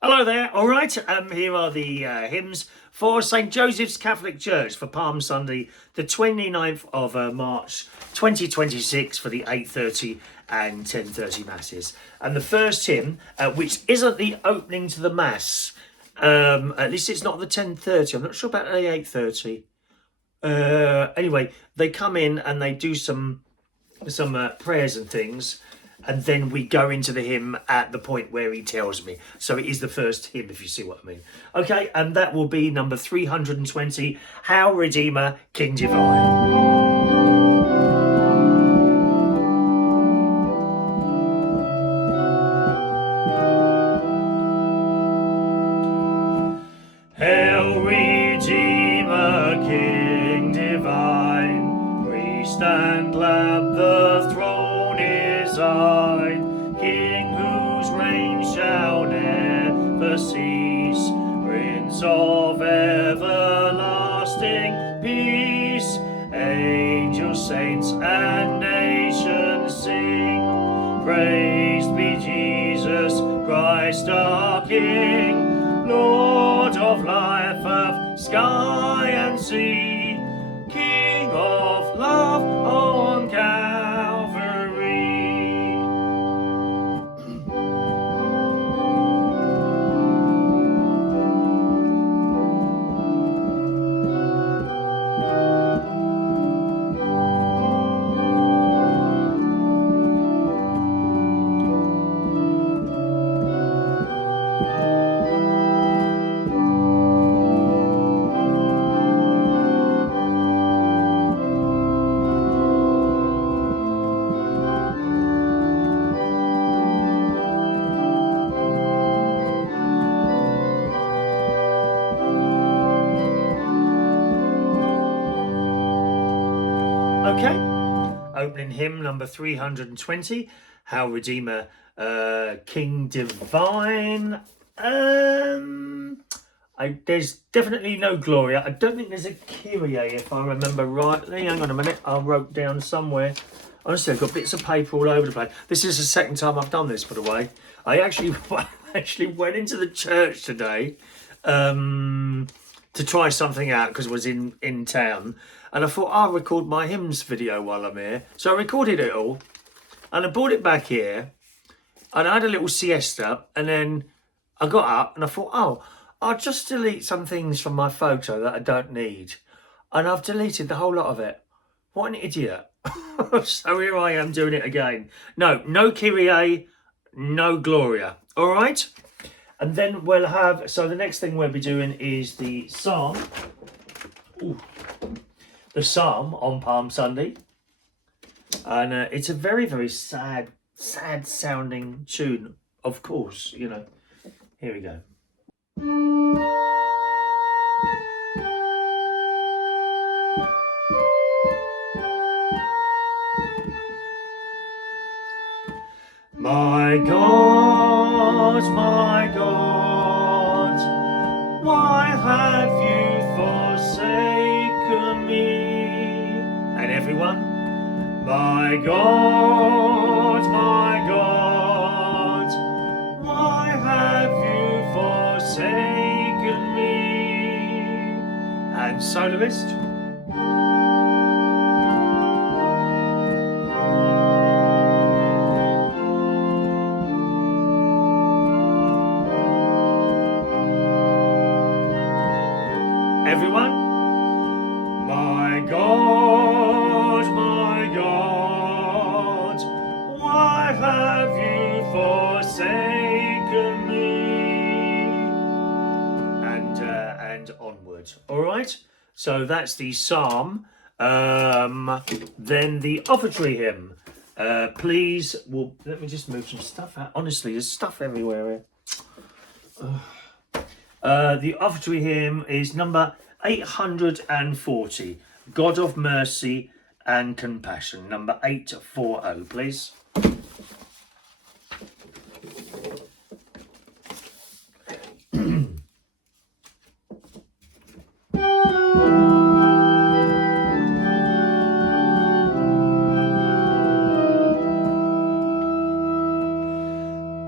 Hello there. All right. Here are the hymns for St. Joseph's Catholic Church for Palm Sunday, the 29th of March 2026 for the 8:30 and 10:30 masses. And the first hymn, which isn't the opening to the mass, at least it's not the 10:30. I'm not sure about the 8:30. Anyway, they come in and they do some prayers and things, and then we go into the hymn at the point where he tells me. So it is the first hymn, if you see what I mean. Okay, and that will be number 320, How Redeemer, King Divine. Hail, Redeemer, King Divine, priest and lamb, the throne is thine, King whose reign shall never cease, Prince of everlasting peace. Angels, saints, and nations sing, praised be Jesus Christ our King, Lord of life, earth, sky and sea, King of love on Calvary. Okay, opening hymn number 320, How Redeemer, King Divine. There's definitely no Gloria. I don't think there's a Kyrie, if I remember rightly. Hang on a minute, I wrote down somewhere. Honestly, I've got bits of paper all over the place. This is the second time I've done this, by the way. I actually went into the church today to try something out because I was in town, and I thought I'll record my hymns video while I'm here. So I recorded it all, and I brought it back here, and I had a little siesta, and then I got up and I thought, oh, I'll just delete some things from my photo that I don't need, and I've deleted the whole lot of it. What an idiot. So here I am doing it again. No Kyrie, no Gloria. All right? And then we'll have, so the next thing we'll be doing is the Psalm. Ooh. The Psalm on Palm Sunday. And it's a very, very sad sounding tune, of course, you know. Here we go. My God, why have you forsaken me? And everyone, my God, why have you forsaken me? And soloist. Everyone, my God, why have you forsaken me? And onward. All right. So that's the Psalm. Then the offertory hymn. Please, well, let me just move some stuff out. Honestly, there's stuff everywhere here. The offertory hymn is number 840, God of Mercy and Compassion, number 840, please.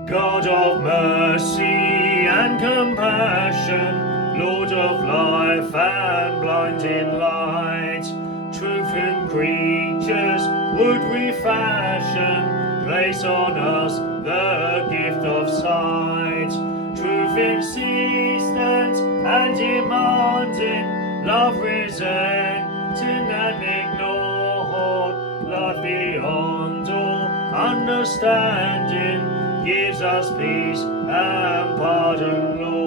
God of mercy and compassion, Lord of life and blinding light. Truth in creatures would we fashion, place on us the gift of sight. Truth insistent and demanding, love resenting and ignored, life beyond all understanding, gives us peace and pardon, Lord.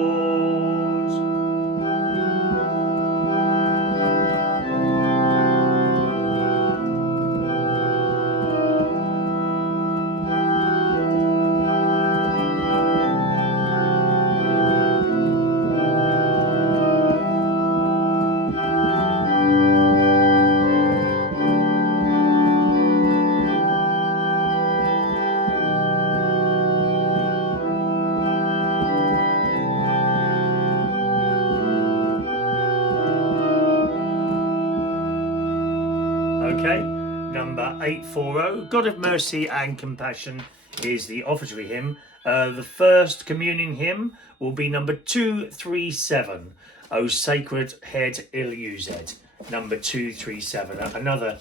Okay, number 840, God of Mercy and Compassion is the offertory hymn. The first communion hymn will be number 237, O Sacred Head Ill-Used, number 237. Another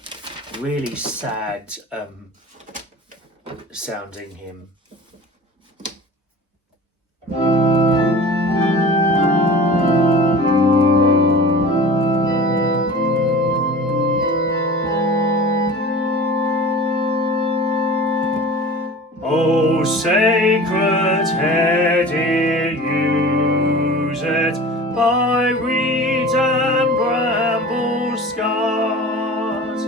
really sad sounding hymn. O sacred head ill-used, by reed and bramble scarred,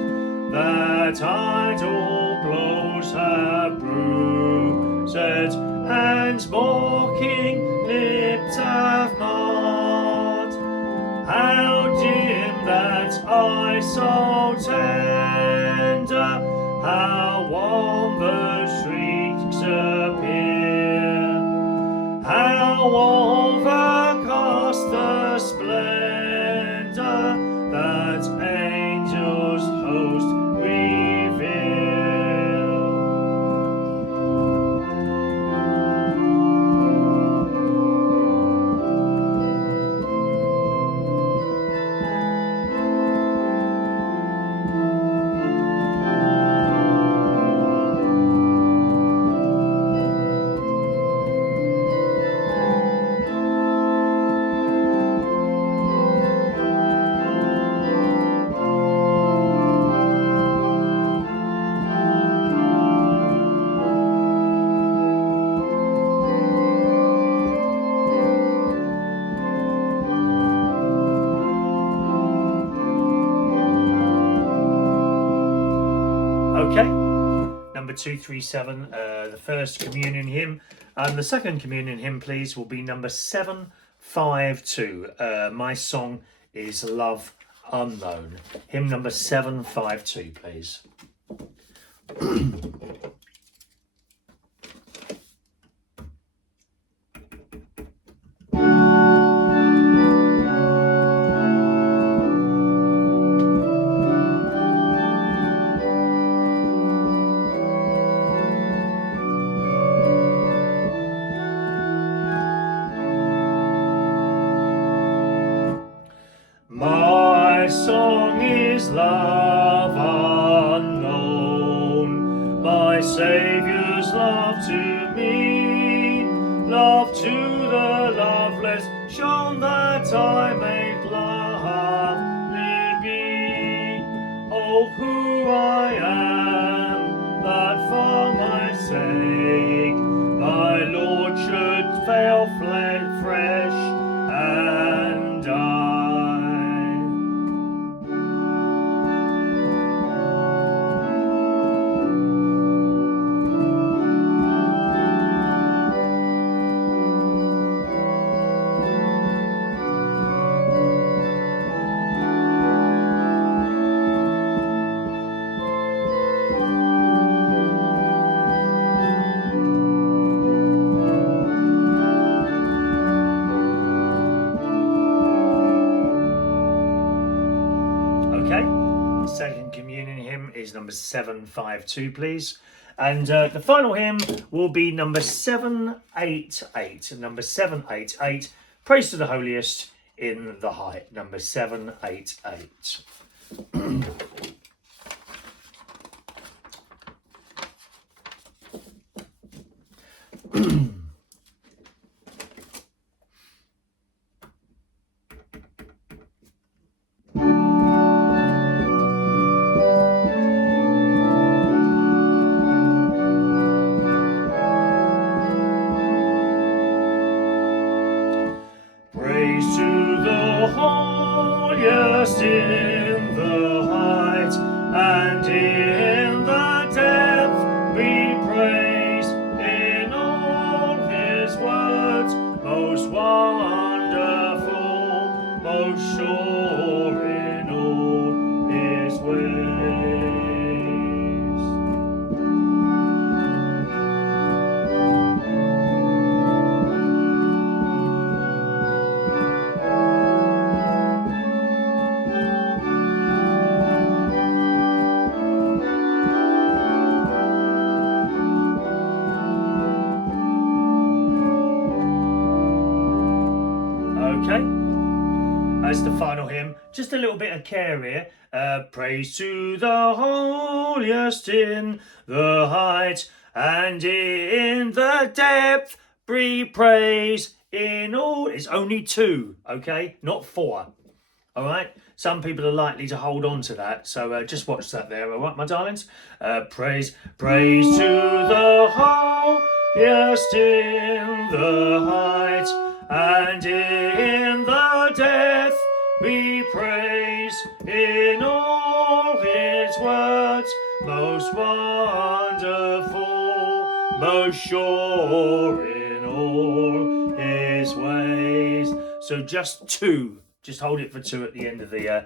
that idle blows have bruised, and mocking lips have marred. How dim that eye so tender, how warm the shrieks appear, how overcast the splendor that angels host reveal. Okay, number 237, the first communion hymn. And the second communion hymn, please, will be number 752. My song is Love Unknown. Hymn number 752, please. My song is love unknown, my Saviour's love to me, love to the loveless, shown that I may lovely be. Oh, who I am, that for my sake my Lord should fail fresh and die. Okay, second communion hymn is number 752, please. And the final hymn will be number 788. Number 788. Praise to the Holiest in the Height. Number 788. Praise to the holiest in the height, and in the depth be praised in all his words, most wonderful, most sure in all his ways. Okay, as the final hymn, just a little bit of care here. Praise to the holiest in the height, and in the depth be praise in all. It's only 2, okay, not 4. All right, some people are likely to hold on to that, so just watch that there. All right, my darlings. Praise to the holiest in the height, and in the depth be praise in all his words, most wonderful, most sure in all his ways. So just 2. Just hold it for 2 at the end of the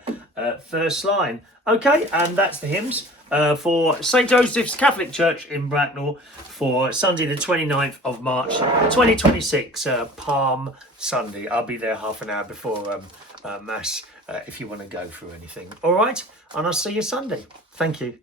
first line. Okay, and that's the hymns for St. Joseph's Catholic Church in Bracknell for Sunday the 29th of March 2026, Palm Sunday. I'll be there half an hour before Mass if you want to go through anything. All right, and I'll see you Sunday. Thank you.